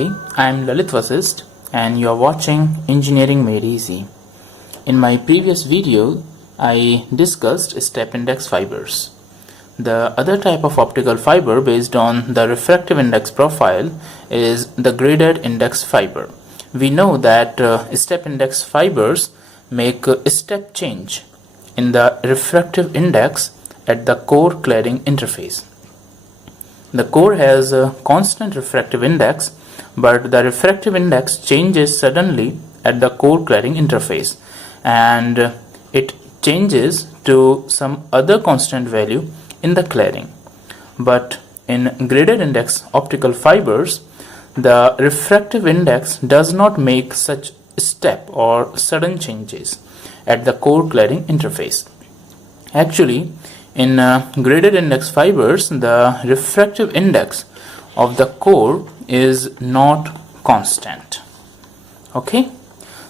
Hi, I'm Lalit Vasist and you are watching Engineering Made Easy. In my previous video, I discussed step index fibers. The other type of optical fiber based on the refractive index profile is the graded index fiber. We know that step index fibers make a step change in the refractive index at the core cladding interface. The core has a constant refractive index, but the refractive index changes suddenly at the core cladding interface, and it changes to some other constant value in the cladding. But in graded index optical fibers, the refractive index does not make such step or sudden changes at the core cladding interface. Actually, in graded index fibers, the refractive index of the core is not constant. Okay,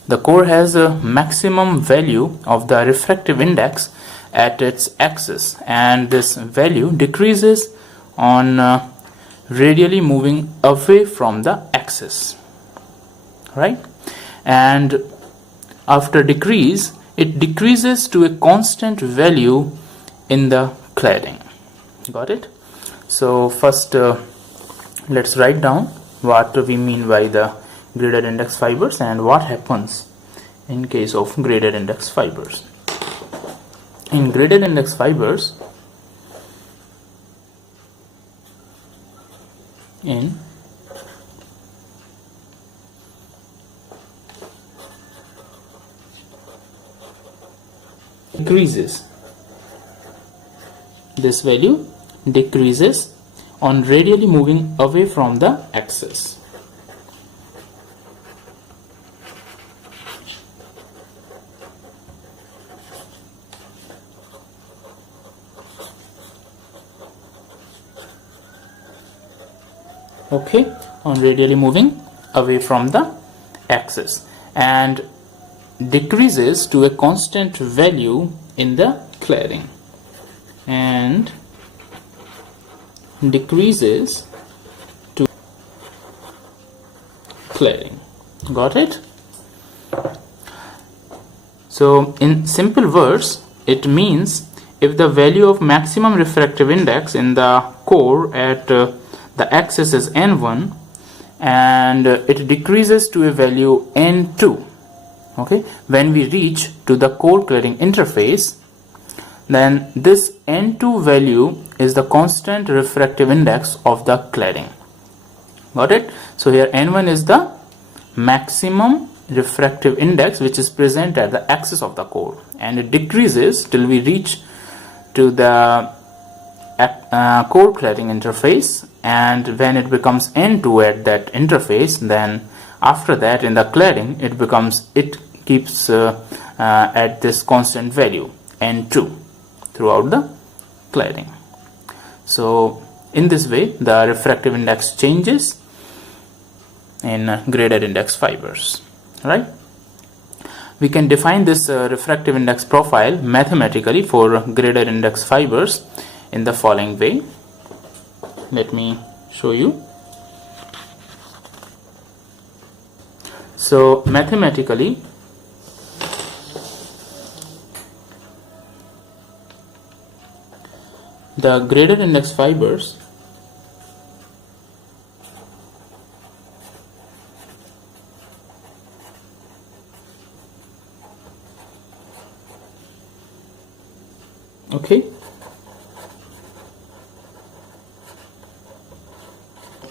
the core has a maximum value of the refractive index at its axis, and this value decreases on radially moving away from the axis, right? And after decrease, it decreases to a constant value in the cladding. Got it? So first let's write down what we mean by the graded index fibers and what happens in case of graded index fibers. In graded index fibers, decreases. This value decreases on radially moving away from the axis. Okay, on radially moving away from the axis, and decreases to a constant value in the cladding, and decreases to cladding. Got it? So in simple words, it means if the value of maximum refractive index in the core at the axis is n1 and it decreases to a value n2, okay, when we reach to the core cladding interface, then this n2 value is the constant refractive index of the cladding. Got it? So here n1 is the maximum refractive index which is present at the axis of the core, and it decreases till we reach to the core cladding interface, and when it becomes n2 at that interface, then after that in the cladding it keeps at this constant value n2 throughout the cladding. So in this way the refractive index changes in graded index fibers, right? We can define this refractive index profile mathematically for graded index fibers in the following way. Let me show you. So mathematically, the graded index fibers okay,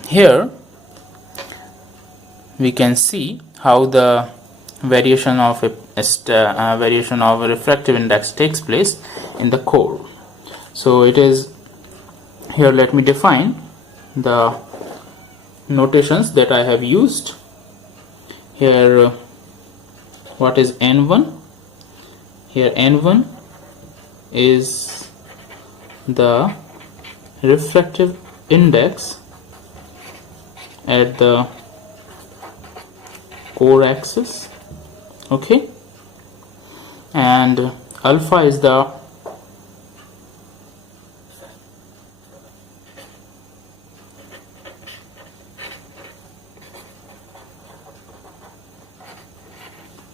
here we can see how the variation of a refractive index takes place in the core. So it is here, let me define the notations that I have used here. What is n1? Here n1 is the refractive index at the core axis, okay, and alpha is the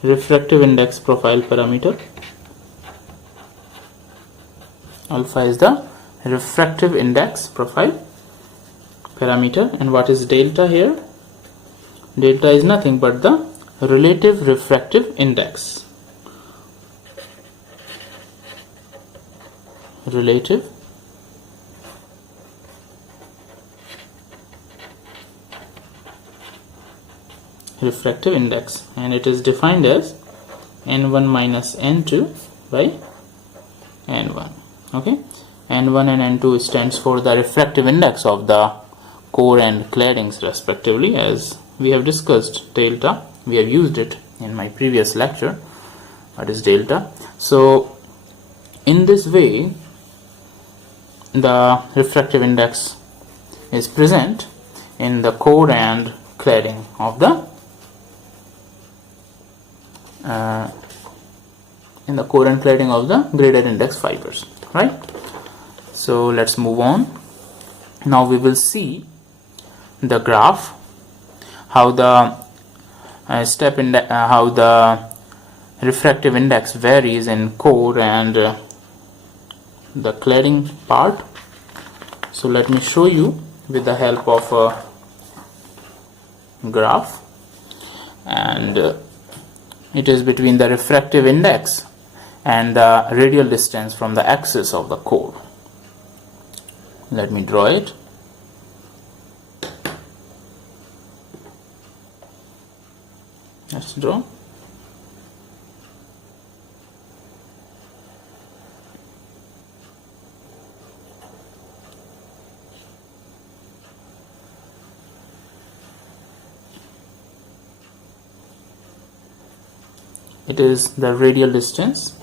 refractive index profile parameter. Alpha is the refractive index profile parameter. And what is delta here? Delta is nothing but the relative refractive index. Relative refractive index, and it is defined as n1 minus n2 by n1. Okay, n1 and n2 stands for the refractive index of the core and claddings respectively. As we have discussed delta, we have used it in my previous lecture. What is delta? So in this way the refractive index is present in the core and cladding of the graded index fibers, right? So let's move on. Now we will see the graph, how the how the refractive index varies in core and the cladding part. So let me show you with the help of a graph, and it is between the refractive index and the radial distance from the axis of the core. Let me draw it. Let's draw. It is the radial distance,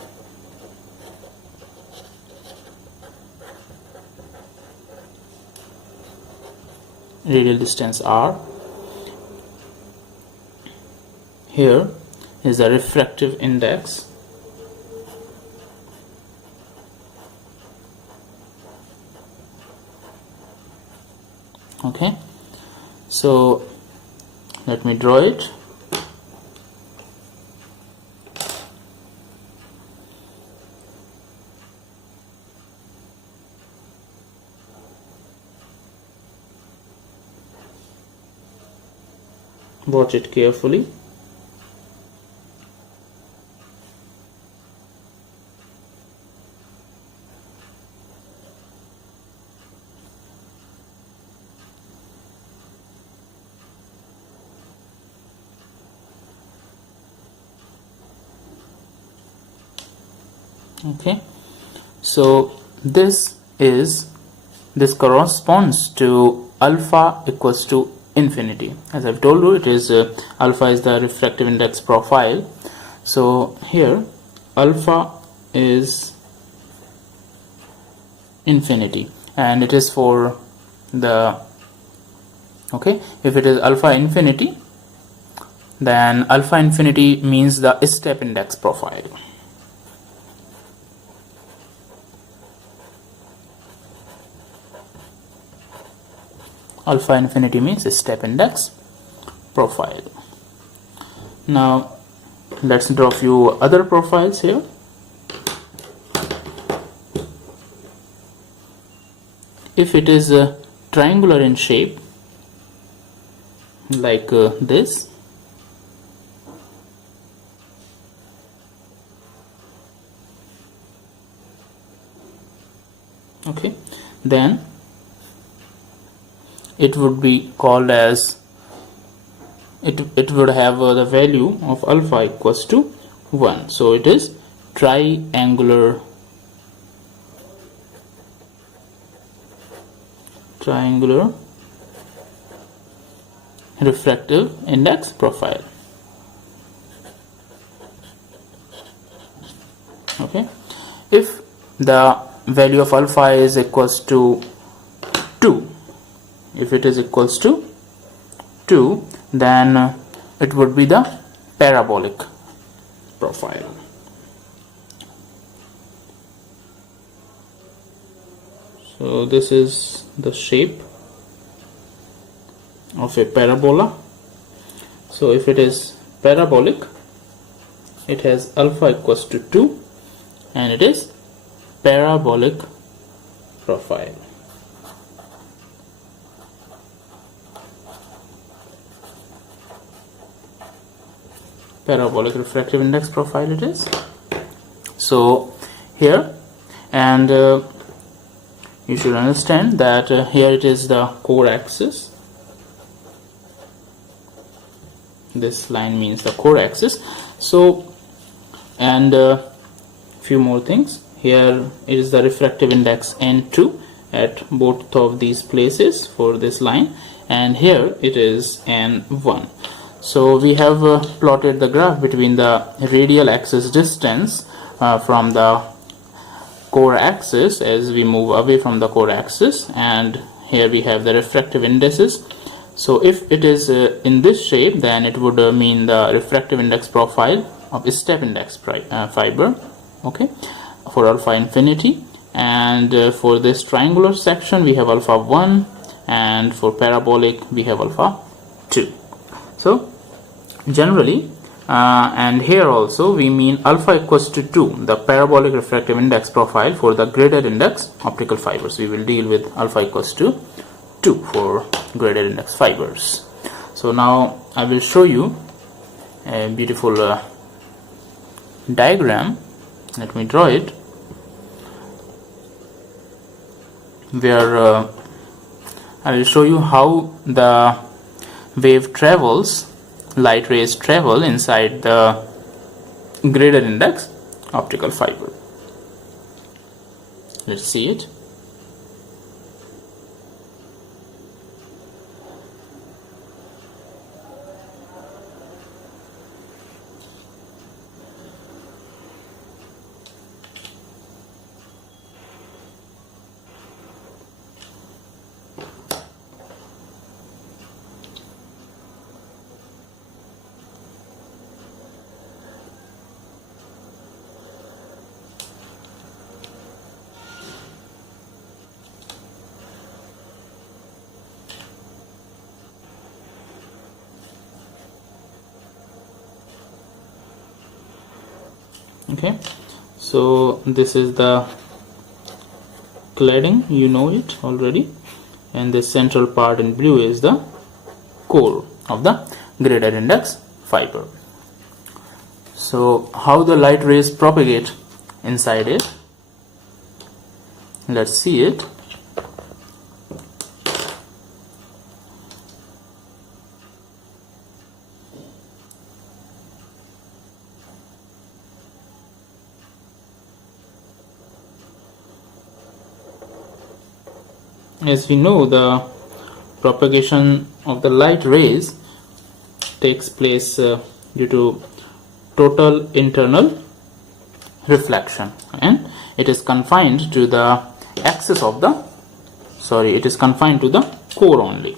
r. Here is the refractive index, okay. So let me draw it. Watch it carefully. Okay, so this corresponds to alpha equals to infinity. As I've told you, it is alpha is the refractive index profile. So here alpha is infinity, and it is for the, okay, if it is alpha infinity, then alpha infinity means the step index profile. Alpha infinity means step index profile. Now let's draw a few other profiles here. If it is triangular in shape, like this, okay, then it would be called as, it would have the value of alpha equals to 1. So it is triangular refractive index profile. Okay, if the value of alpha is equals to 2, if it is equals to 2, then it would be the parabolic profile. So this is the shape of a parabola. So if it is parabolic, it has alpha equals to 2, and it is parabolic profile. Parabolic refractive index profile it is. So here, and you should understand that here it is the core axis. This line means the core axis. So, and few more things. Here is the refractive index N2 at both of these places for this line, and here it is N1. So we have plotted the graph between the radial axis distance from the core axis as we move away from the core axis, and here we have the refractive indices. So if it is in this shape, then it would mean the refractive index profile of step index fiber, okay, for alpha infinity. And for this triangular section we have alpha 1, and for parabolic we have alpha 2. So generally, and here also we mean alpha equals to 2, the parabolic refractive index profile for the graded index optical fibers. We will deal with alpha equals to 2 for graded index fibers. So now I will show you a beautiful diagram. Let me draw it, where I will show you how the wave travels, light rays travel inside the graded index optical fiber. Let's see it. Okay, so this is the cladding, you know it already, and the central part in blue is the core of the graded index fiber. So how the light rays propagate inside it, let's see it. As we know, the propagation of the light rays takes place due to total internal reflection, and it is confined to the axis of the, it is confined to the core only.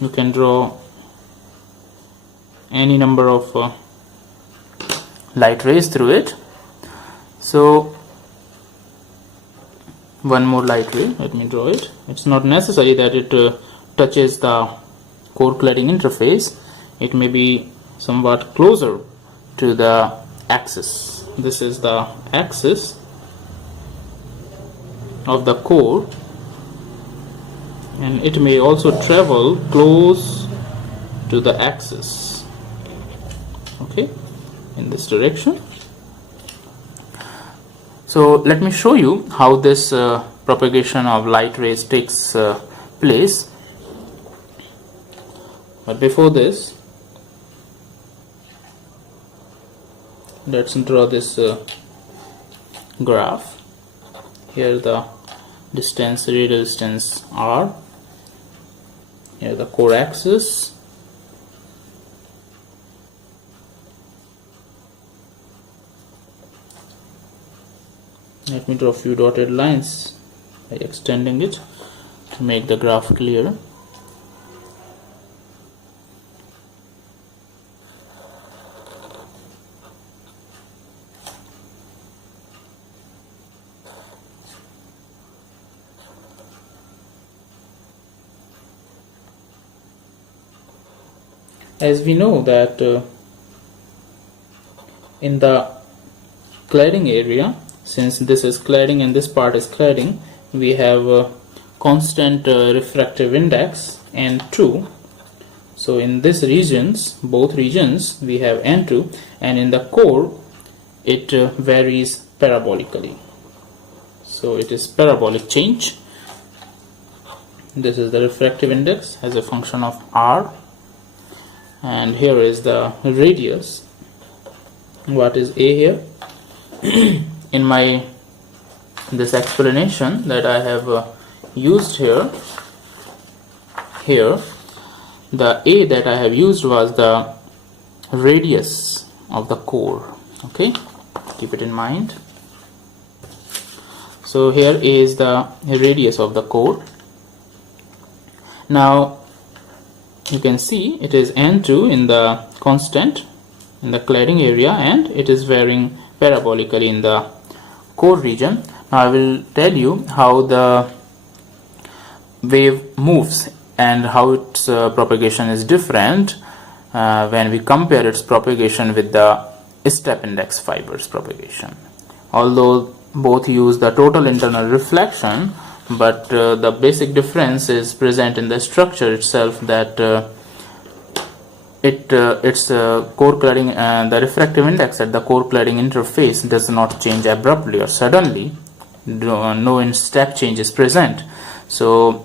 You can draw any number of light rays through it. So one more light ray, let me draw it. It's not necessary that it touches the core cladding interface. It may be somewhat closer to the axis. This is the axis of the core, and it may also travel close to the axis, okay, in this direction. So let me show you how this propagation of light rays takes place. But before this, let's draw this graph. Here the distance, radial distance r, here the core axis, let me draw a few dotted lines by extending it to make the graph clear. As we know that in the cladding area, since this is cladding and this part is cladding, we have a constant refractive index N2. So in this regions, both regions, we have N2, and in the core it varies parabolically. So it is parabolic change. This is the refractive index as a function of R, and here is the radius. What is A here? In my this explanation that I have used here, the A that I have used was the radius of the core. Okay, keep it in mind. So here is the radius of the core. Now you can see it is N2 in the constant in the cladding area, and it is varying parabolically in the core region. Now I will tell you how the wave moves and how its propagation is different when we compare its propagation with the step index fibers propagation. Although both use the total internal reflection, but the basic difference is present in the structure itself, that its core cladding and the refractive index at the core cladding interface does not change abruptly or suddenly. No step change is present. So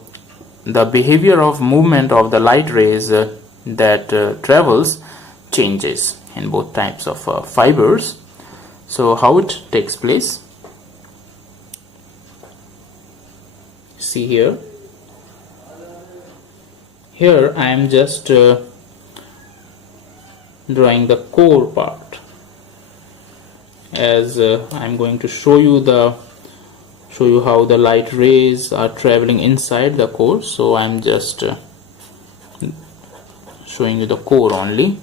the behavior of movement of the light rays that travels changes in both types of fibers. So how it takes place? See here. Here I am just drawing the core part, as I am going to show you how the light rays are traveling inside the core. So I am just showing you the core only.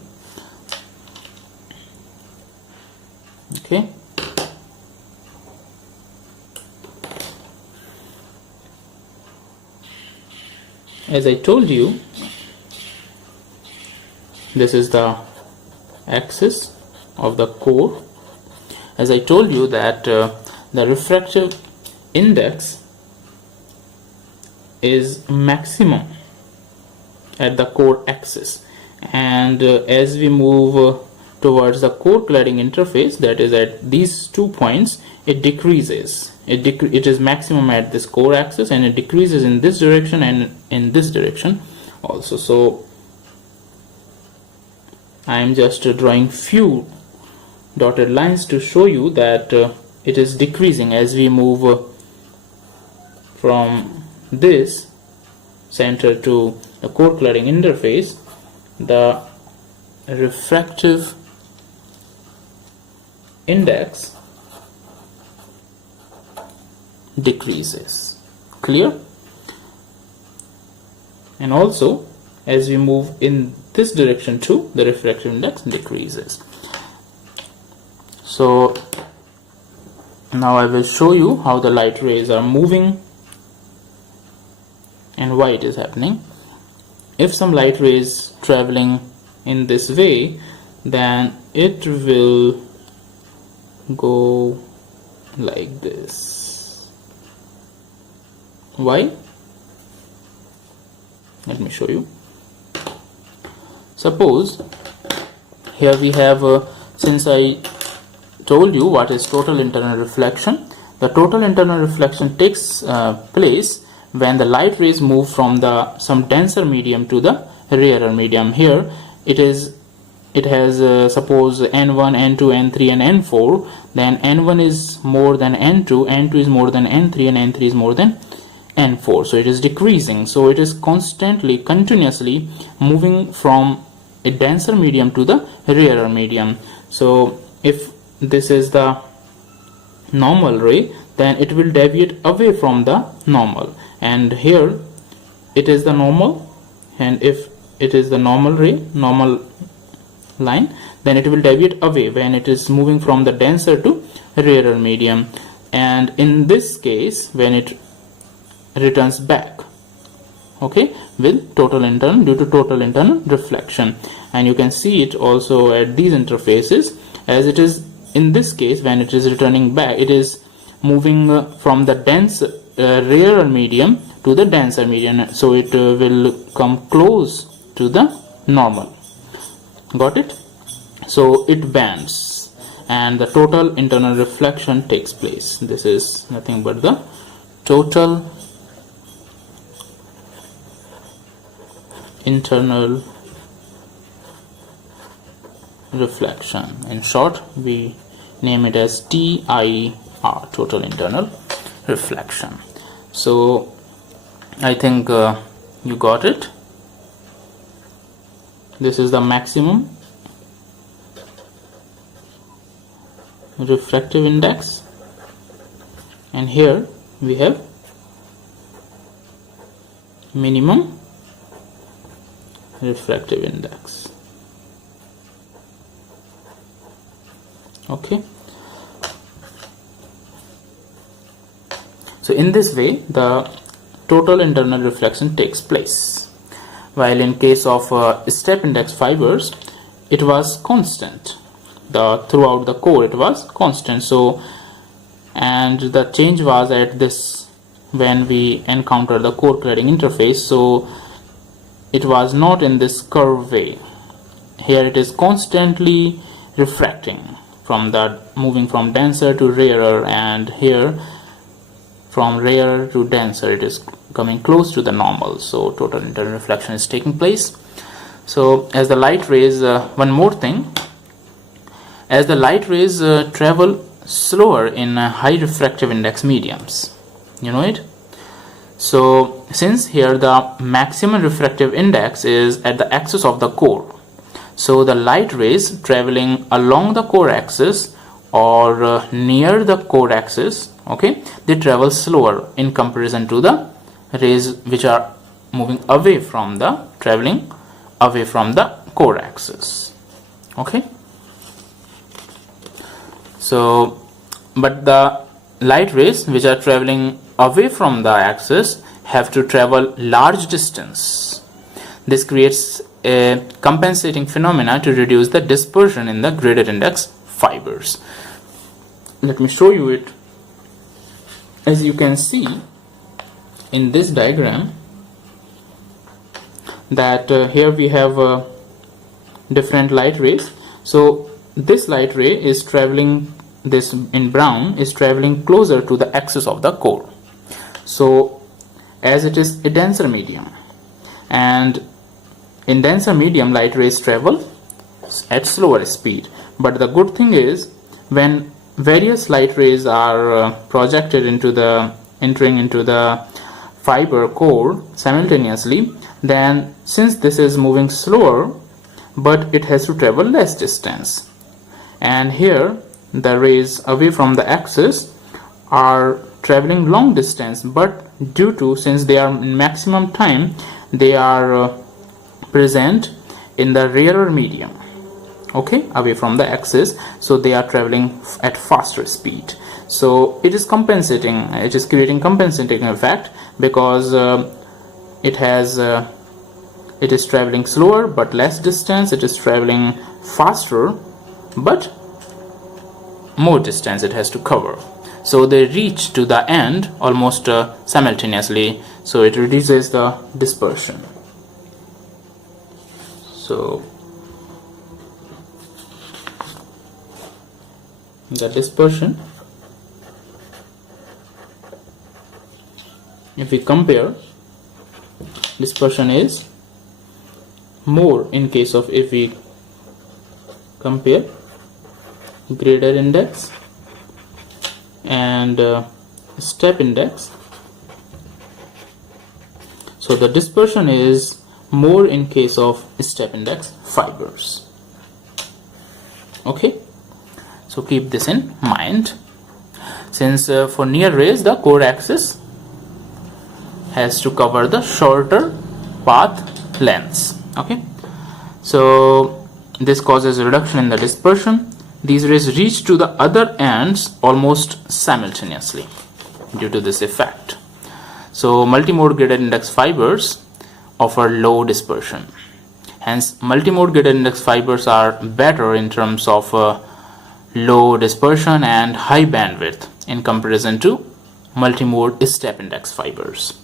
Okay. As I told you, this is the axis of the core. As I told you that the refractive index is maximum at the core axis, and as we move towards the core cladding interface, that is at these 2 points, it decreases. It is maximum at this core axis, and it decreases in this direction and in this direction also. So I am just drawing few dotted lines to show you that it is decreasing as we move from this center to the core cladding interface. The refractive index decreases. Clear? And also as we move in this direction too, the refractive index decreases. So now I will show you how the light rays are moving and why it is happening. If some light rays traveling in this way, then it will go like this. Why? Let me show you. Suppose here we have since I told you what is total internal reflection, the total internal reflection takes place when the light rays move from some denser medium to the rarer medium. Here it has suppose N1, N2, N3 and N4. Then N1 is more than N2, N2 is more than N3, and N3 is more than N4. So it is decreasing. So it is continuously moving from a denser medium to the rarer medium. So if this is the normal ray, then it will deviate away from the normal, and here it is the normal, and if it is the normal ray, normal line, then it will deviate away when it is moving from the denser to rarer medium. And in this case, when it returns back okay, with total internal, due to total internal reflection. And you can see it also at these interfaces, as it is in this case when it is returning back, it is moving from the dense rarer medium to the denser medium, so it will come close to the normal. Got it? So it bends and the total internal reflection takes place. This is nothing but the total internal reflection. In short, we name it as TIR, total internal reflection. So I think you got it. This is the maximum refractive index, and here we have minimum refractive index. Okay, so in this way the total internal reflection takes place, while in case of step index fibers it was constant. Throughout the core it was constant. So, and the change was at this when we encounter the core cladding interface, so it was not in this curve way. Here it is constantly refracting from the moving from denser to rarer, and here from rarer to denser it is coming close to the normal. So total internal reflection is taking place. So as the light rays, one more thing, as the light rays travel slower in high refractive index mediums, you know it. So since here the maximum refractive index is at the axis of the core, so the light rays traveling along the core axis or near the core axis, okay, they travel slower in comparison to the rays which are moving away from the, traveling away from the core axis. Okay, so but the light rays which are traveling away from the axis have to travel large distance. This creates a compensating phenomena to reduce the dispersion in the graded index fibers. Let me show you it. As you can see in this diagram, that here we have different light rays. So this light ray is traveling, this in brown is traveling closer to the axis of the core. So as it is a denser medium, and in denser medium light rays travel at slower speed, but the good thing is when various light rays are projected into the, entering into the fiber core simultaneously, then since this is moving slower but it has to travel less distance, and here the rays away from the axis are traveling long distance, but due to, since they are in maximum time, they are present in the rarer medium, okay, away from the axis, so they are traveling at faster speed. So it is compensating, it is creating compensating effect, because it is traveling slower but less distance, it is traveling faster but more distance it has to cover. So they reach to the end almost simultaneously, so it reduces the dispersion. So the dispersion, if we compare, dispersion is more in case of, if we compare graded index and step index, so the dispersion is more in case of step index fibers. Okay, so keep this in mind, since for near rays the core axis has to cover the shorter path lengths. Okay, so this causes a reduction in the dispersion. These rays reach to the other ends almost simultaneously due to this effect. So multimode graded index fibers offer low dispersion. Hence, multimode graded index fibers are better in terms of low dispersion and high bandwidth in comparison to multimode step index fibers.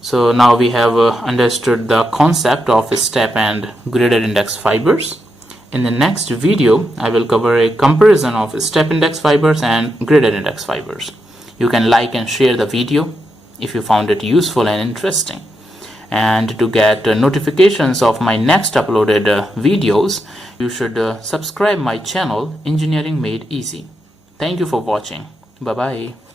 So now we have understood the concept of step and graded index fibers. In the next video, I will cover a comparison of step index fibers and graded index fibers. You can like and share the video if you found it useful and interesting. And to get notifications of my next uploaded videos, you should subscribe my channel Engineering Made Easy. Thank you for watching. Bye bye.